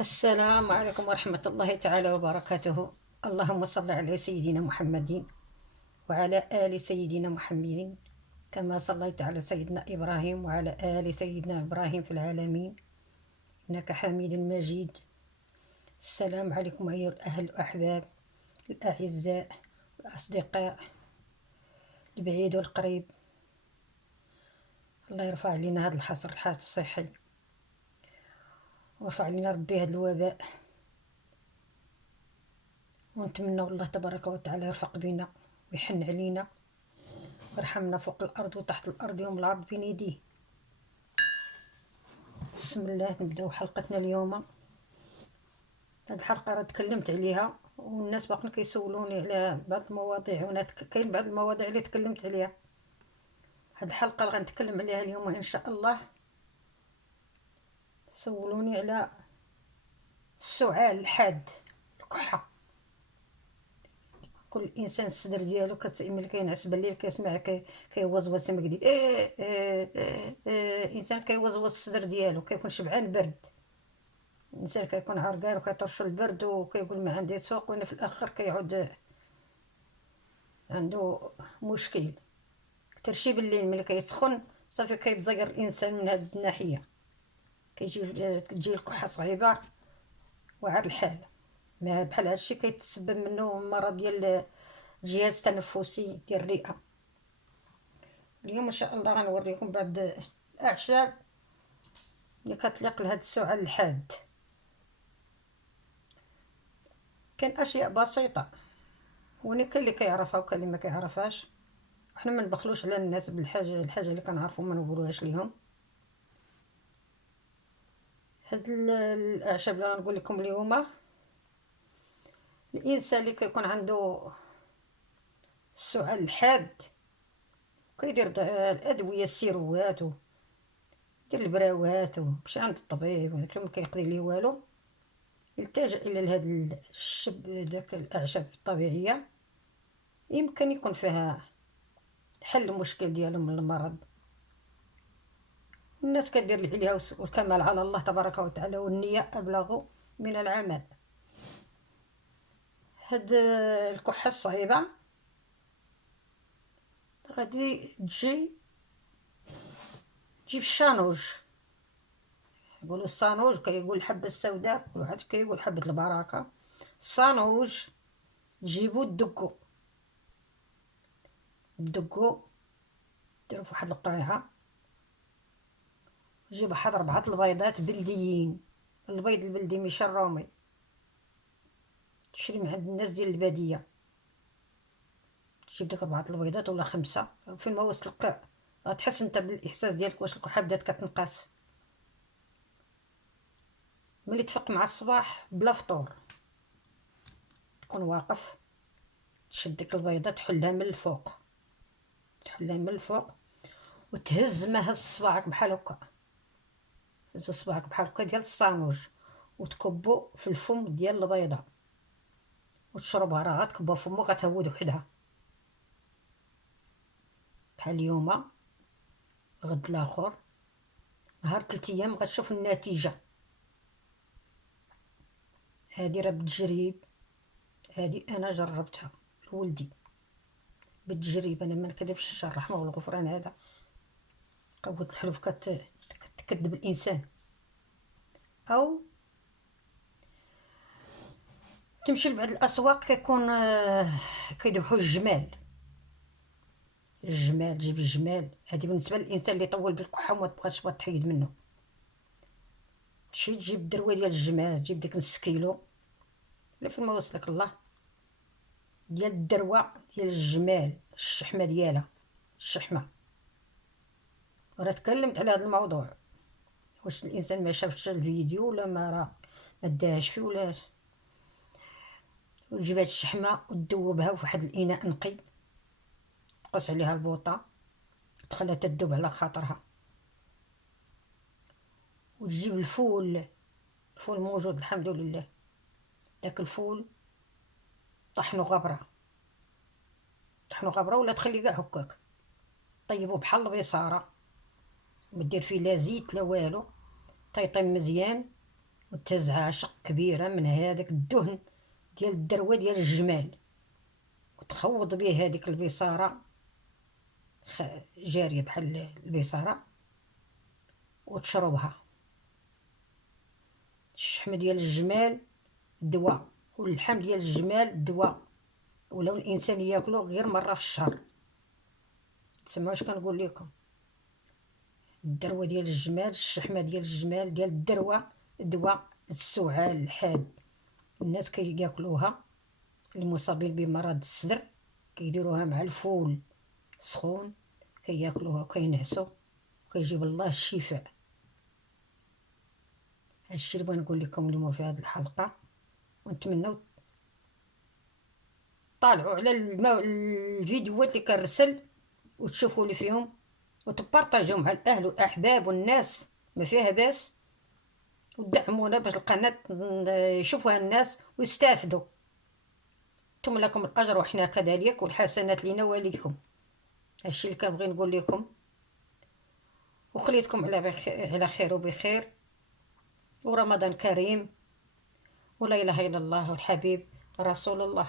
السلام عليكم ورحمة الله تعالى وبركاته. اللهم صل على سيدنا محمد وعلى آل سيدنا محمد كما صليت على سيدنا إبراهيم وعلى آل سيدنا إبراهيم في العالمين إنك حميد مجيد. السلام عليكم أيها الأهل الأحباب الأعزاء الأصدقاء البعيد والقريب. الله يرفع علينا هذا الحصر الصحي ويرفع علينا ربي هذا الوباء، ونتمنى الله تبارك وتعالى يرفق بنا ويحن علينا ويرحمنا فوق الأرض وتحت الأرض يوم العرض بين يديه. بسم الله، نبداو حلقتنا اليوم. هاد الحلقة راه تكلمت عليها والناس باقين كيسولوني على بعض المواضيع، وانا كاين بعض المواضيع اللي تكلمت عليها. هاد الحلقة اللي غنتكلم عليها اليوم ان شاء الله سولوني على السعال الحاد، الكحة. كل انسان الصدر ديالو ملي كينعس بالليل كيسمع كيوزوز تما كيدير انسان كيوزوز الصدر ديالو، كيكون شبعان برد. الانسان كيكون عرقان وكيطرشو البرد وكيقول ما عندي سوق، وانا في الاخر كيعود عنده مشكل. كترشي بالليل ملي كيسخن صافي كيتزير الانسان من هاد الناحيه، كتجي الكحه صعيبه وعار الحال. ما بحال هادشي كيتسبب منه مرض ديال الجهاز التنفسي ديال الرئه. اليوم ان شاء الله غنوريكم بعض الاعشاب اللي كتليق لهاد السعال الحاد. كاين اشياء بسيطه وني كاين اللي كيعرفها وكاين اللي ما كيعرفهاش. حنا ما نبخلوش على الناس الحاجه اللي كنعرفوا ما نقولوهاش ليهم. هاد الاعشاب اللي غنقول لكم اليوم، الانسان اللي كيكون عنده السعال الحاد كيدير الادويه السيروات دير البراوات ومشي عند الطبيب ولكن ما كيقضي ليه والو، يلتجئ الى هاد داك الاعشاب الطبيعيه. يمكن يكون فيها حل المشكل ديالهم من المرض. الناس كدير اللي عليها والكمال على الله تبارك وتعالى، والنية أبلغ من العمل. هاد الكحة الصعيبة غادي تجي في الشانوج. يقولوا الصانوج، كيقول الحبة السوداء، كل واحد كيقول حبة البركة. الصانوج تجيبو تدقو ديرو فواحد القريعة، جيب واحد 4 البيضات بلديين. البيض البلدي ماشي الرومي، تشري من عند الناس ديال البادية. تجيب ديك 4 البيضات ولا 5، فين ما وصلك غتحس انت بالاحساس ديالك واش الكحة بدات كتنقص. ملي تفيق مع الصباح بلا فطور تكون واقف، تشد ديك البيضه تحلها من الفوق، وتهز ما هز صباعك بحال هكا، هز صباعك بحال هكا ديال الصانوج، وتكبو في الفم ديال البيضه وتشربها. راه غتكبها فمو غتهود وحدها. بحال اليوم غد الاخر نهار 3 ايام غتشوف النتيجه. هادي راه بالتجريب، هادي انا جربتها لولدي بالتجريب. انا ما نكذبش، الرحمه والغفران هذا قوة الحروف كتكذب الانسان. او تمشي لبعض الاسواق كيكون كيذبحوا الجمال جيب الجمال. هذه بالنسبه للانسان اللي طول بالكحه وما تبغاش تحيد منه. تمشي تجيب الدروه ديال الجمال، تجيب ديك نص كيلو ولا فين ما وصلك الله ديال الدروه ديال الجمال، الشحمه ديالها، الشحمه. راه تكلمت على هذا الموضوع، واش الانسان ما شافش الفيديو ولا ما داهش فيه ولا. وتجيب هاد الشحمه وتذوبها في واحد الاناء نقي، تقص عليها البوطه تخليها تذوب على خاطرها. وتجيب الفول موجود الحمد لله. داك الفول طحنو غبره، ولا تخلي كاع هكاك. طيبو بحال البصاره، ما دير فيه لا زيت لا والو. طيب مزيان، وتزعها شق كبيرة من هذاك الدهن ديال الدروة ديال الجمال، وتخوض به هذيك البصارة جارية بحال البصارة وتشربها. الشحم ديال الجمال دواء، واللحم ديال الجمال دواء، ولو الانسان ياكلو غير مره في الشهر. تسمعوا اش كنقول لكم؟ الدروه ديال الجمال، الشحمه ديال الجمال ديال الدروه دواء السعال الحاد. الناس كياكلوها المصابين بمرض الصدر، كيديروها مع الفول سخون، كياكلوها وكينعسوا وكيجيب الله الشفاء. هادشي اللي بغيت نقول لكم اليوم في هذه الحلقه، ونتمنوا طالعوا على الفيديوهات اللي كنرسل وتشوفوا لي فيهم وتبارطاجيو مع الاهل والاحباب والناس، ما فيها باس، ودعمونا باش القناه يشوفوها الناس ويستافدوا. انتم لكم الاجر وحنا كذلك، والحسنات لينا وليكم. هادشي اللي كنبغي نقول لكم، وخليتكم على خير وبخير، ورمضان كريم، ولا اله الا الله والحبيب رسول الله.